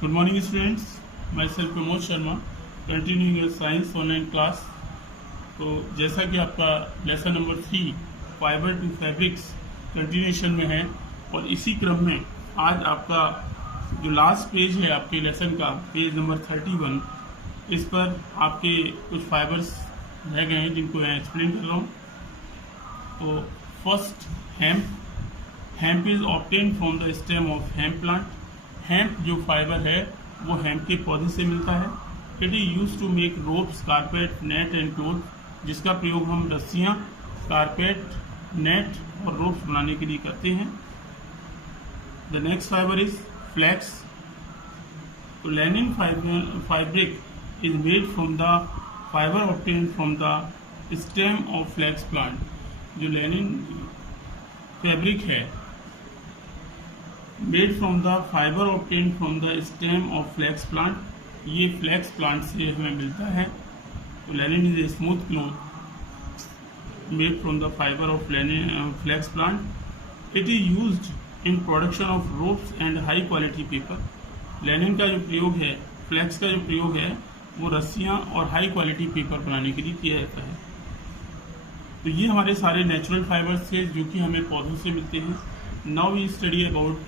Good morning, students. Myself Pramod Sharma, continuing your science online class. तो जैसा कि आपका lesson number 3 fibre to fabrics continuation में है और इसी क्रम में आज आपका जो लास्ट पेज है आपके लेसन का पेज नंबर 31, इस पर आपके कुछ फाइबर्स रह गए हैं जिनको मैं एक्सप्लेन कर रहा हूँ। तो first hemp is obtain from the stem of hemp plant. Hemp जो फाइबर है वो हेम्प के पौधे से मिलता है। It is use to make ropes, carpet, net and cloth, जिसका प्रयोग हम रस्सियाँ, कारपेट, नेट और रोप्स बनाने के लिए करते हैं। The next fibre is flax. तो linen fabric is made from the fibre obtain from the stem of flax plant. जो लैनिन फैब्रिक है made from the fibre obtain from the stem of flax plant, ये flax plant से हमें मिलता है। तो linen is a smooth cloth made from the fibre of flax plant. It is used in production of ropes and high quality paper. लैनिन का जो प्रयोग है, फ्लैक्स का जो प्रयोग है, वो रस्सियाँ और हाई क्वालिटी पेपर बनाने के लिए किया जाता है। तो ये हमारे सारे नेचुरल फाइबर्स थे जो कि हमें पौधों से मिलते हैं। Now we study about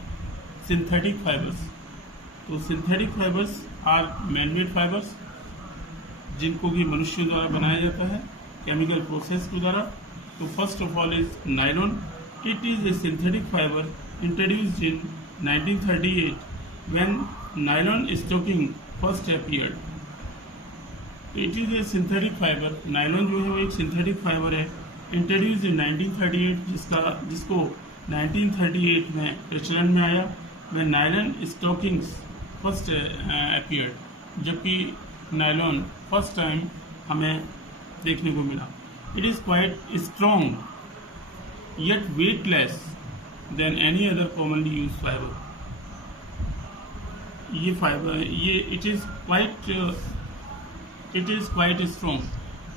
synthetic fibres. तो synthetic fibres are manmade fibres, जिनको कि मनुष्य द्वारा बनाया जाता है केमिकल प्रोसेस के द्वारा। तो first of all is nylon. It is a synthetic fibre introduced in 1938 when nylon stocking first appeared. It is a synthetic fibre. Nylon जो है वो एक सिंथेटिक फाइबर है इंट्रोड्यूस्ड इन 1938, जिसको 1938 में प्रचलन में आया when nylon stockings first appeared, जबकि नायलॉन फर्स्ट टाइम हमें देखने को मिला। It is quite strong yet weightless than any other commonly used fiber। ये फाइबर ये it is quite strong.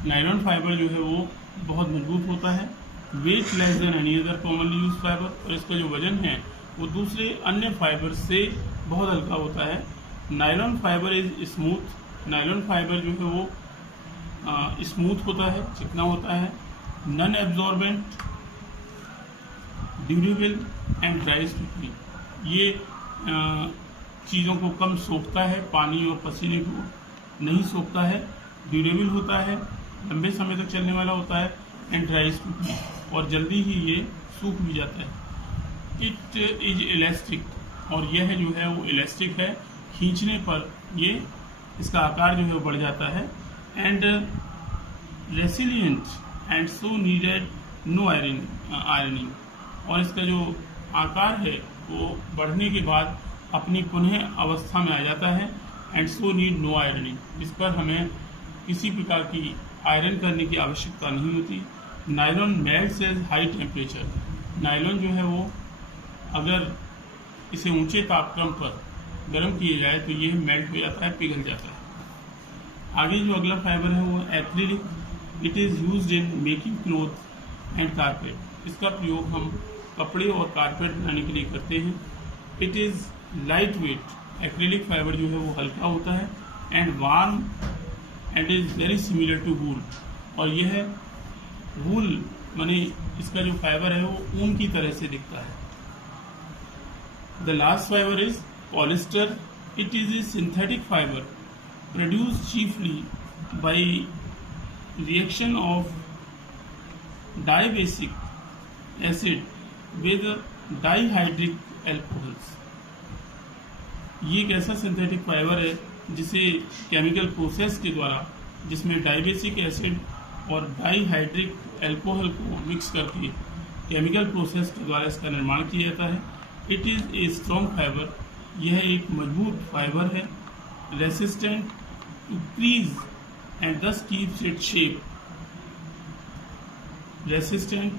Nylon fibre जो है वो बहुत मजबूत होता है। Weight less than any other commonly use fibre, और इसका जो वजन है वो दूसरे अन्य फाइबर से बहुत हल्का होता है। Nylon fibre is smooth. Nylon fibre जो है वो स्मूथ होता है, चिकना होता है, non absorbent, durable and ड्राइज quickly. ये चीज़ों को कम सोखता है, पानी और पसीने को नहीं सोखता है, ड्यूरेबल होता है, लंबे समय तक चलने वाला होता है, एंड ड्राइज क्विकली, और जल्दी ही ये सूख भी जाता है। इट इज इलास्टिक, और यह जो है वो इलास्टिक है, खींचने पर ये इसका आकार जो है वो बढ़ जाता है। And resilient and so needed no ironing, और इसका जो आकार है वो बढ़ने के बाद अपनी पुनः अवस्था में आ जाता है। And so need no ironing, जिस पर हमें किसी प्रकार की आयरन करने की आवश्यकता नहीं होती। Nylon melts at high temperature. Nylon जो है वो अगर इसे ऊंचे तापक्रम पर गर्म किया जाए तो ये मेल्ट हो जाता है, पिघल जाता है। आगे जो अगला फाइबर है वो acrylic. It is used in making cloth and carpet. इसका प्रयोग हम कपड़े और कारपेट बनाने के लिए करते हैं। It is light weight. Acrylic fibre जो है वो हल्का होता है, and warm and is very similar to wool, और यह वूल माने इसका जो फाइबर है वो ऊन की तरह से दिखता है। The last fibre is polyester. It is a synthetic fibre produced chiefly by reaction of dibasic acid with dihydric alcohols. ये एक ऐसा सिंथेटिक फाइबर है जिसे केमिकल प्रोसेस के द्वारा, जिसमें डाइबेसिक एसिड और डाइहाइड्रिक एल्कोहल को मिक्स करके केमिकल प्रोसेस के द्वारा इसका निर्माण किया जाता है। It is a strong fibre. यह एक मजबूत फाइबर है। Resistant to crease and this keeps it shape. Resistant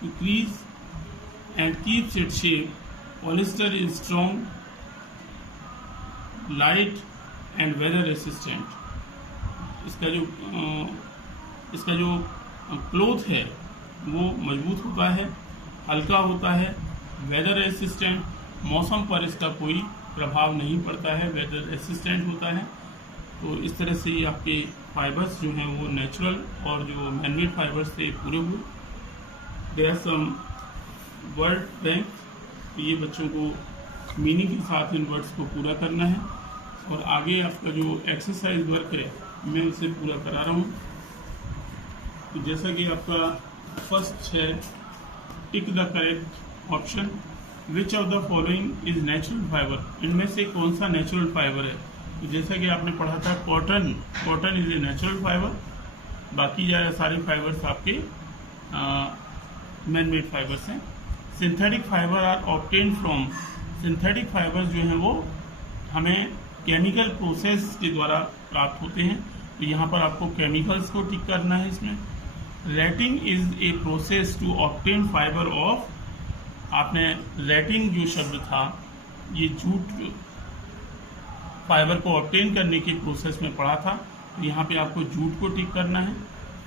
to crease and keeps it shape. Polyester is strong, light and weather resistant. इसका जो क्लोथ है वो मजबूत होता है, हल्का होता है, वेदर रेसिस्टेंट, मौसम पर इसका कोई प्रभाव नहीं पड़ता है, वेदर रेसिस्टेंट होता है। तो इस तरह से ये आपके फाइबर्स जो हैं वो नेचुरल और जो मैनमेड फाइबर्स से पूरे हुए। There are some word bank, ये बच्चों को मीनिंग के साथ इन वर्ड्स को पूरा करना है। और आगे आपका जो एक्सरसाइज वर्क है मैं उसे पूरा करा रहा हूँ। तो जैसा कि आपका फर्स्ट है, tick the correct option, which of the following is natural fibre, इनमें से कौन सा नेचुरल फाइबर है। तो जैसा कि आपने पढ़ा था cotton, cotton is a natural fibre, बाकी ज़्यादा सारे फाइबर्स आपके मैन मेड फाइबर्स हैं। Synthetic fibre are obtain from, synthetic fibres जो हैं वो हमें केमिकल प्रोसेस के द्वारा प्राप्त होते हैं। तो यहाँ पर आपको केमिकल्स को टिक करना है इसमें। Retting is a process to obtain fibre of, आपने रेटिंग जो शब्द था ये जूट फाइबर को ऑब्टेन करने की प्रोसेस में पढ़ा था। तो यहाँ पे आपको जूट को टिक करना है।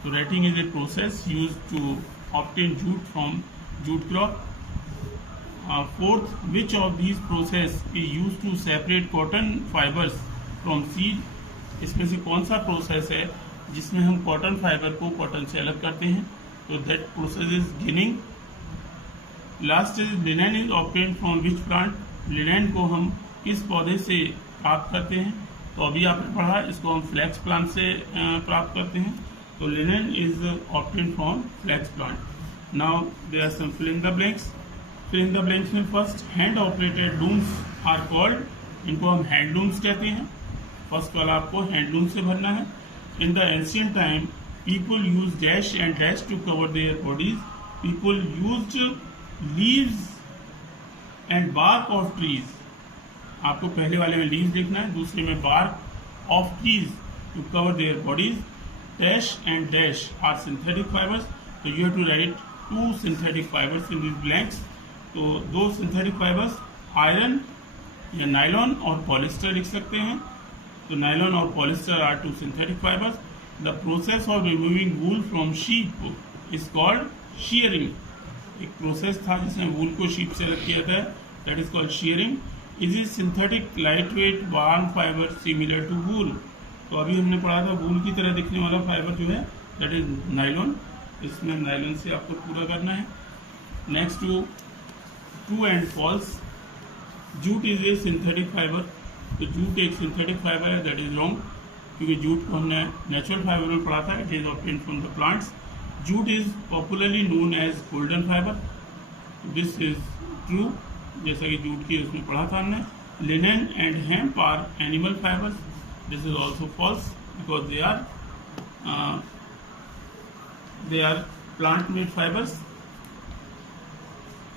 तो retting is a process use to obtain jute from jute crop. Fourth, which of these process is use to separate cotton fibres from seed, इसमें से कौन सा प्रोसेस है जिसमें हम कॉटन फाइबर को कॉटन से अलग करते हैं। तो that process is ginning. Last is linen is obtain from which plant, linen को हम किस पौधे से प्राप्त करते हैं। तो अभी आपने पढ़ा इसको हम फ्लैक्स प्लांट से प्राप्त करते हैं। तो linen is obtain from flax plant. Now there are some fill in the blanks. Fill in the blanks में first, hand operated looms are called, इनको हम हैंडलूम्स कहते हैं। फर्स्ट वाला आपको हैंडलूम से भरना है। In the ancient time people use dash and dash to cover their bodies, people used leaves and bark of trees, आपको पहले वाले में लीव्स लिखना है, दूसरे में bark of trees to cover their bodies. Dash and dash are synthetic fibres, तो you have to write two synthetic fibres in this blanks. तो दो सिंथेटिक फाइबर्स आयरन या नायलॉन और पॉलिस्टर लिख सकते हैं। तो नायलॉन और polyester are two synthetic fibres. The process of removing wool from sheep is called shearing, एक प्रोसेस था जिसमें वूल को शीप से अलग किया जाता है, that is called shearing. Is is synthetic light weight warm fibre similar to wool, तो अभी हमने पढ़ा था वूल की तरह दिखने वाला फाइबर जो है दैट इज नायलॉन, इसमें नायलॉन से आपको पूरा करना है। Next true and false, jute is a synthetic fibre, तो जूट एक सिंथेटिक फाइबर है, दैट इज रॉन्ग, क्योंकि जूट को हमने नेचुरल फाइबर में पढ़ा था, it is obtained from the plants. Jute is popularly known as golden fibre, this is true, जैसा कि जूट की उसमें पढ़ा था हमने। Linen and hemp are animal fibres, this is also false because they are plant made fibers.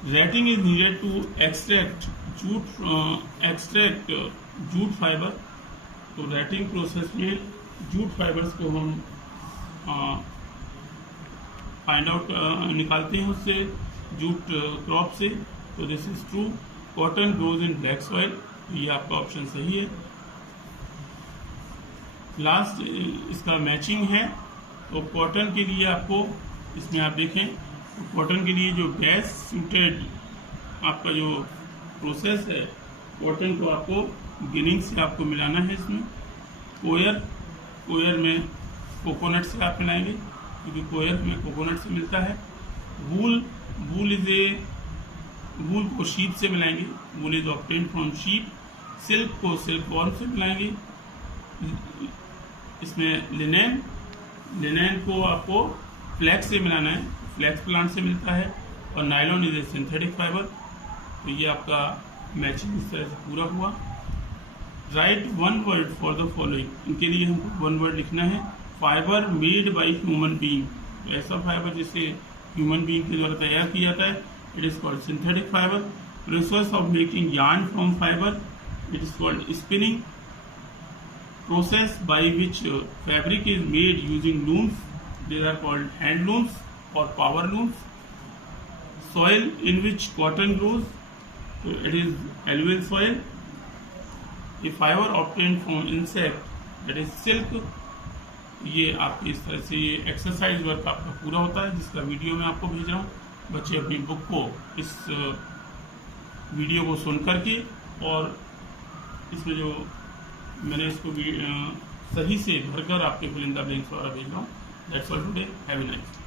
Ratting is needed to extract jute fiber, तो rating process में jute fibres को हम फाइंड आउट निकालते हैं उससे, जूट क्रॉप से। तो this is true. Cotton grows in black soil, ये आपका ऑप्शन सही है। लास्ट इसका मैचिंग है, तो कॉटन के लिए आपको इसमें आप देखें, तो कॉटन के लिए जो गैस सूटेड आपका जो प्रोसेस है, कॉटन को आपको गिनिंग से आपको मिलाना है इसमें। कोयर में कोकोनट से आप मिलाएंगे, क्योंकि कोयर में कोकोनट से मिलता है। वूल को शीप से मिलाएंगे, वूल is obtained from sheep. Silk को सिल्कवॉर्म से मिलाएंगे। इसमें लिनेन को आपको फ्लैक्स से मिलाना है, फ्लैक्स प्लांट से मिलता है। और nylon is a synthetic fibre, तो ये आपका मैचिंग इस तरह से पूरा हुआ। Right one word for the following, इनके लिए हमको वन वर्ड लिखना है। Fibre made by human being, तो ऐसा फाइबर जिसे ह्यूमन बीइंग के द्वारा तैयार किया जाता है, it is called synthetic fibre. Process of making yarn from fibre, it is called spinning. Process by which fabric is made using looms, they are called hand looms or power looms. Soil in which cotton grows, so it is alluvial soil. A fiber obtained from insect, that is silk. ये आपके इस तरह से ये exercise work आपका पूरा होता है, जिसका वीडियो मैं आपको भेज रहा हूँ। बच्चे अपनी बुक को इस वीडियो को सुन करके और इसमें जो मैंने इसको सही से भरकर आपके फिल इन द ब्लैंक्स द्वारा भेज रहा हूँ। That's all today, have a nice.